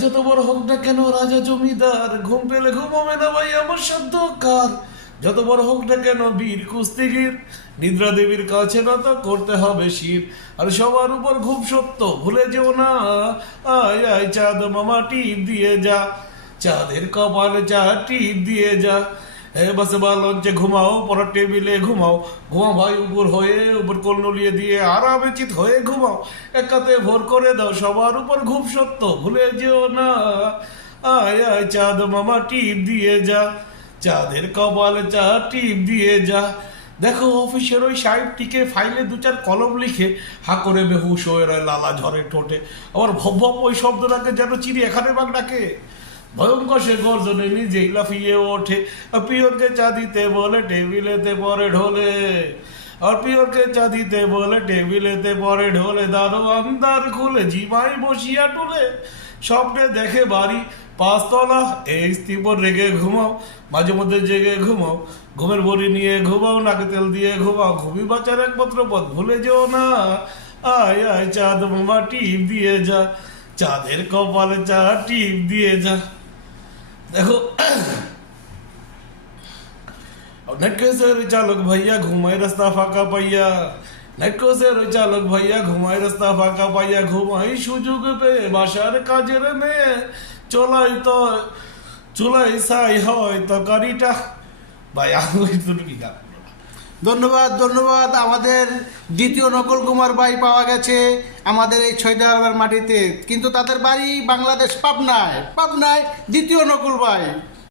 যত বড় হোক না কেন রাজা জমিদার, ঘুম পেলে ঘুমাবে না ভাই আমার সাধ্যকার। যত বড় হোক না কেন বীর কুস্তিগির, নিদ্রা দেবীর কাছে নত করতে হবে শির। আর সবার উপর খুব সত্য ভুলে যেও না, আয় আয় চাঁদ মামা টিপ দিয়ে যা, চাঁদের কপালে চা টিপ দিয়ে যা। বাসে বা লঞ্চে ঘুমাও, পরের টেবিলে ঘুমাও, ঘুমাও ভাই উপর হয়ে, উপর কোল নলিয়ে দিয়ে আরামে চিত হয়ে ঘুমাও। একাতে ভোর করে দাও, সবার উপর খুব সত্য ভুলে যেও না, আয় আয় চাঁদ মামা টিপ দিয়ে যা, চাঁদের কপালে চা টিপ দিয়ে যা। দেখো অফিসের ওই সাহেবটিকে ফাইলে দু চার কলম লিখে হা করে বেহুশ হয়ে রয়, লালা ঝরে ঠোঁটে। আবার ভব ভব ওই শব্দটাকে যেন চিড়ি এখানে বাগ ডাকে। ভয়ঙ্কর সে গর্জনে নিজেই লাফিয়ে ওঠে, পিওরকে চা দিতে বলে টেবিলেতে পরে ঢোলে, আর পিওরকে চা দিতে বলে টেবিলেতে পরে ঢোলে। দারোয়ান দ্বার খুলে জিমাই বসিয়া টুলে, স্বপ্নে দেখে বাড়ি পাঁচতলা, এই স্ত্রীপর রেগে ঘুমাও, মাঝে মধ্যে জেগে ঘুমাও, ঘুমের বড়ি নিয়ে ঘুমাও, নাকে তেল দিয়ে ঘুমাও, ঘুমি বাঁচার একমাত্র পথ ভুলে যেও না, আয় আয় চাঁদ মামা টিপ দিয়ে যা, চাঁদের কপালে চা টিপ দিয়ে যা। দেখো নেটকেসের চালক ভাইয়া ঘুমায় রাস্তা ফাঁকা পাইয়া, নেটকেসের চালক ভাইয়া ঘুমায় রাস্তা ফাঁকা পাইয়া, ঘুমাই সুযোগ পেয়ে বাসার কাজের মেয়ে, চলাই তো চুলাই সাই হয় তরকারিটা ভাই। কি গান। ধন্যবাদ ধন্যবাদ। আমাদের দ্বিতীয় নকল কুমার ভাই পাওয়া গেছে আমাদের এই ছয়ডার মাটিতে, কিন্তু তাদের বাড়ি বাংলাদেশ পাবনায়। দ্বিতীয় নকল ভাই।